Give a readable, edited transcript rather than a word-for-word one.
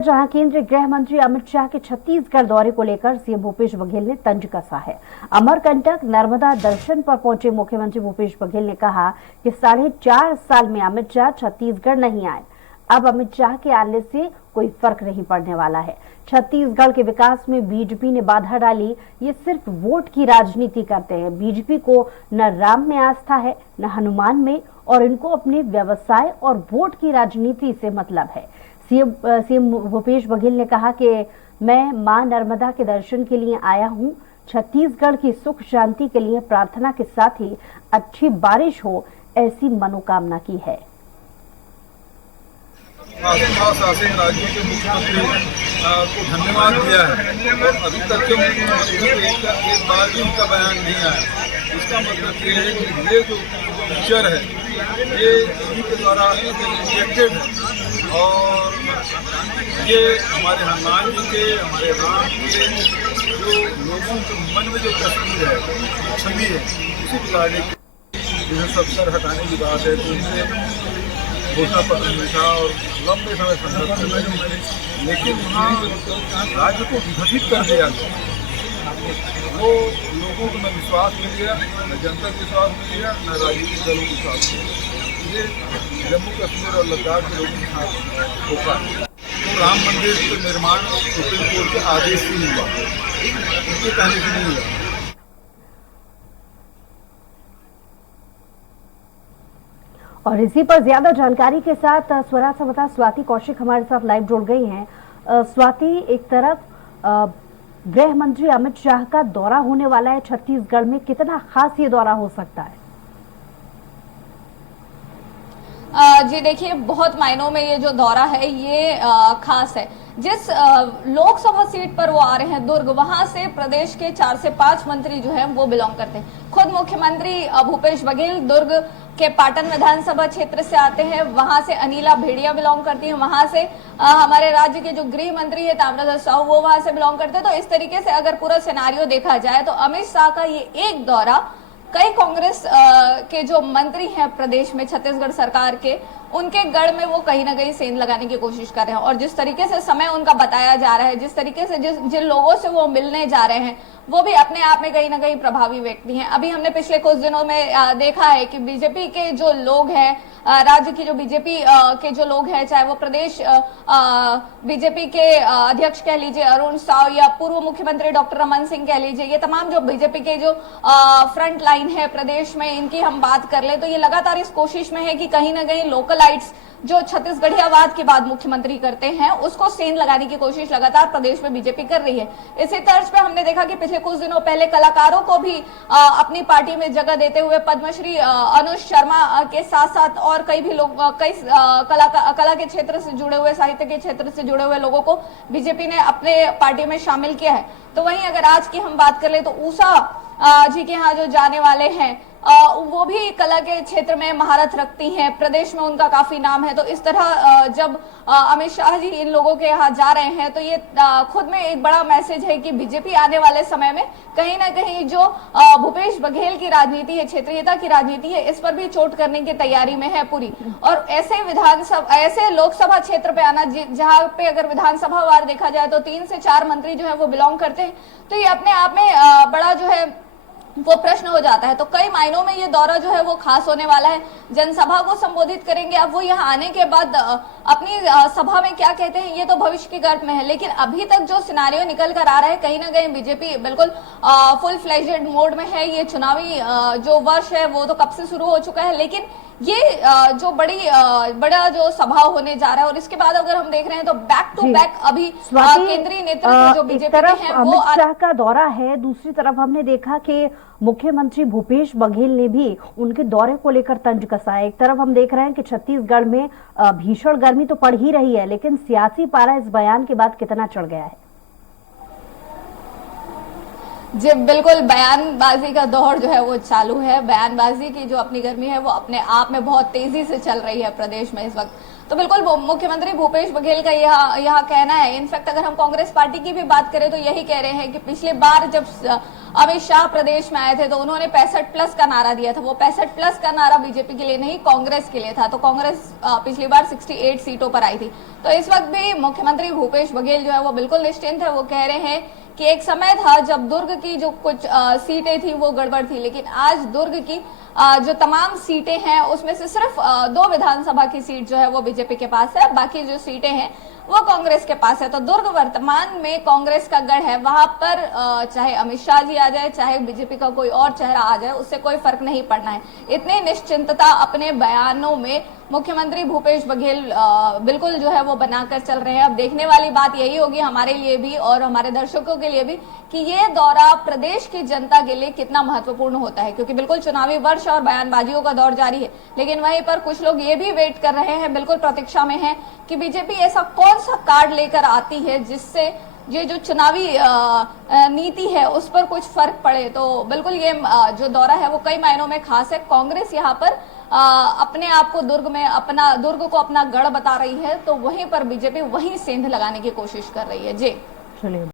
जहां केंद्रीय गृह मंत्री अमित शाह के छत्तीसगढ़ दौरे को लेकर सीएम भूपेश बघेल ने तंज कसा है। अमरकंटक नर्मदा दर्शन पर पहुंचे मुख्यमंत्री भूपेश बघेल ने कहा कि 4.5 साल में अमित शाह छत्तीसगढ़ नहीं आए। अब अमित शाह के आने से कोई फर्क नहीं पड़ने वाला है। छत्तीसगढ़ के विकास में बीजेपी ने बाधा डाली। ये सिर्फ वोट की राजनीति करते हैं। बीजेपी को न राम में आस्था है न हनुमान में, और इनको अपने व्यवसाय और वोट की राजनीति से मतलब है। सीएम भूपेश बघेल ने कहा कि मैं मां नर्मदा के दर्शन के लिए आया हूं। छत्तीसगढ़ की सुख शांति के लिए प्रार्थना के साथ ही अच्छी बारिश हो, ऐसी मनोकामना की है। शासित राज्यों के मुख्यमंत्री को धन्यवाद दिया है और अभी तक के मुख्यमंत्री एक बार भी उनका बयान नहीं आया। इसका मतलब ये है कि ये जो पिक्चर है ये इन्हीं के द्वारा इंजेक्टेड है और ये हमारे हनुमान जी के, हमारे राम के जो लोगों के मन में जो तस्वीर है, छवि है, उसी बिगाड़ने की सत्तर हटाने की बात है। तो इनसे घोषणा पत्र में था और लंबे समय संघर्ष में, लेकिन वहाँ राज्य को विभाजित कर दिया गया। वो लोगों को न विश्वास मिल गया, न जनता को विश्वास मिल गया, न राजनीतिक दलों को विश्वास मिल गया। ये जम्मू कश्मीर और लद्दाख के लोगों के साथ होगा। तो राम मंदिर के निर्माण सुप्रीम कोर्ट के आदेश से नहीं हुआ, उनके कहने से नहीं हुआ। और इसी पर ज्यादा जानकारी के साथ स्वराज संवाददाता स्वाति कौशिक हमारे साथ लाइव जुड़ गई हैं। स्वाति, एक तरफ गृह मंत्री अमित शाह का दौरा होने वाला है छत्तीसगढ़ में, कितना खास ये दौरा हो सकता है? जी देखिए, बहुत मायनों में ये जो दौरा है ये खास है। जिस लोकसभा सीट पर वो आ रहे हैं दुर्ग, वहां से प्रदेश के 4 से 5 मंत्री जो हैं वो बिलोंग करते हैं। खुद मुख्यमंत्री भूपेश बघेल दुर्ग के पाटन विधानसभा क्षेत्र से आते हैं। वहां से अनिला भेड़िया बिलोंग करती हैं। वहां से हमारे राज्य के जो गृह मंत्री है ताम्रध्वज साहू, वो वहां से बिलोंग करते हैं। तो इस तरीके से अगर पूरा सिनारियो देखा जाए तो अमित शाह का ये एक दौरा कई कांग्रेस के जो मंत्री हैं प्रदेश में छत्तीसगढ़ सरकार के, उनके गढ़ में वो कहीं ना कहीं सेंध लगाने की कोशिश कर रहे हैं। और जिस तरीके से समय उनका बताया जा रहा है, जिस तरीके से जिन लोगों से वो मिलने जा रहे हैं, वो भी अपने आप में कहीं ना कहीं प्रभावी व्यक्ति हैं। अभी हमने पिछले कुछ दिनों में देखा है कि बीजेपी के जो लोग हैं, राज्य की जो बीजेपी के जो लोग हैं, चाहे वो प्रदेश बीजेपी के अध्यक्ष कह लीजिए अरुण साव या पूर्व मुख्यमंत्री डॉक्टर रमन सिंह कह लीजिए, ये तमाम जो बीजेपी के जो फ्रंट लाइन है प्रदेश में, इनकी हम बात कर ले तो ये लगातार इस कोशिश में है कि कहीं ना कहीं लोकलाइट्स जो छत्तीसगढ़ियावाद की बात मुख्यमंत्री करते हैं, उसको सेंध लगाने की कोशिश लगातार प्रदेश में बीजेपी कर रही है। इसी तर्ज पे हमने देखा कि पिछले कुछ दिनों पहले कलाकारों को भी अपनी पार्टी में जगह देते हुए पद्मश्री अनुज शर्मा के साथ साथ और कई भी लोग, कई कला के क्षेत्र से जुड़े हुए, साहित्य के क्षेत्र से जुड़े हुए लोगों को बीजेपी ने अपने पार्टी में शामिल किया है। तो वहीं अगर आज की हम बात कर ले तो उषा जी के यहाँ जो जाने वाले हैं वो भी कला के क्षेत्र में महारत रखती हैं, प्रदेश में उनका काफी नाम है। तो इस तरह जब अमित शाह जी इन लोगों के यहाँ जा रहे हैं तो ये खुद में एक बड़ा मैसेज है कि बीजेपी आने वाले समय में कहीं ना कहीं जो भूपेश बघेल की राजनीति है, क्षेत्रीयता की राजनीति है, इस पर भी चोट करने की तैयारी में है पूरी। और ऐसे लोकसभा क्षेत्र पे आना जहाँ पे अगर विधानसभा वार देखा जाए तो 3 से 4 मंत्री जो है वो बिलोंग करते हैं, तो ये अपने आप में बड़ा जो है वो प्रश्न हो जाता है। तो कई मायनों में ये दौरा जो है वो खास होने वाला है। जनसभा को संबोधित करेंगे। अब वो यहाँ आने के बाद अपनी सभा में क्या कहते हैं ये तो भविष्य के गर्भ में है, लेकिन अभी तक जो सिनारियो निकल कर आ रहा है, कहीं ना कहीं बीजेपी बिल्कुल फुल फ्लेजेड मोड में है। ये चुनावी जो वर्ष है वो तो कब से शुरू हो चुका है, लेकिन ये जो बड़ा जो सभा होने जा रहा है और इसके बाद अगर हम देख रहे हैं तो बैक टू बैक अभी केंद्रीय नेतृत्व जो बीजेपी के हैं वो अमित शाह का दौरा है, दूसरी तरफ हमने देखा कि मुख्यमंत्री भूपेश बघेल ने भी उनके दौरे को लेकर तंज कसा है। एक तरफ हम देख रहे हैं कि छत्तीसगढ़ में भीषण गर्मी तो पड़ ही रही है, लेकिन सियासी पारा इस बयान के बाद कितना चढ़ गया है? जी बिल्कुल, बयानबाजी का दौर जो है वो चालू है। बयानबाजी की जो अपनी गर्मी है वो अपने आप में बहुत तेजी से चल रही है प्रदेश में इस वक्त। तो बिल्कुल मुख्यमंत्री भूपेश बघेल का यह कहना है। इनफैक्ट अगर हम कांग्रेस पार्टी की भी बात करें तो यही कह रहे हैं कि पिछली बार जब अमित शाह प्रदेश में आए थे तो उन्होंने 65+ का नारा दिया था। वो 65+ का नारा बीजेपी के लिए नहीं, कांग्रेस के लिए था। तो कांग्रेस पिछली बार 68 सीटों पर आई थी। तो इस वक्त भी मुख्यमंत्री भूपेश बघेल जो है वो बिल्कुल निश्चिंत है। वो कह रहे हैं कि एक समय था जब दुर्ग की जो कुछ सीटें थी वो गड़बड़ थी, लेकिन आज दुर्ग की जो तमाम सीटें हैं उसमें से सिर्फ 2 विधानसभा की सीट जो है वो बीजेपी के पास है, बाकी जो सीटें हैं वो कांग्रेस के पास है। तो दुर्ग वर्तमान में कांग्रेस का गढ़ है। वहां पर चाहे अमित शाह जी आ जाए, चाहे बीजेपी का कोई और चेहरा आ जाए, उससे कोई फर्क नहीं पड़ना है। इतनी निश्चिंतता अपने बयानों में मुख्यमंत्री भूपेश बघेल बिल्कुल जो है वो बनाकर चल रहे हैं। अब देखने वाली बात यही होगी हमारे लिए भी और हमारे दर्शकों के लिए भी कि ये दौरा प्रदेश की जनता के लिए कितना महत्वपूर्ण होता है, क्योंकि बिल्कुल चुनावी वर्ष और बयानबाजियों का दौर जारी है। लेकिन वहीं पर कुछ लोग ये भी वेट कर रहे हैं, बिल्कुल प्रतीक्षा में है कि बीजेपी ऐसा कौन सा कार्ड लेकर आती है जिससे ये जो चुनावी नीति है उस पर कुछ फर्क पड़े। तो बिल्कुल ये जो दौरा है वो कई मायनों में खास है। कांग्रेस यहाँ पर अपने आप को दुर्ग को अपना गढ़ बता रही है, तो वहीं पर बीजेपी वहीं सेंध लगाने की कोशिश कर रही है। जी चलिए।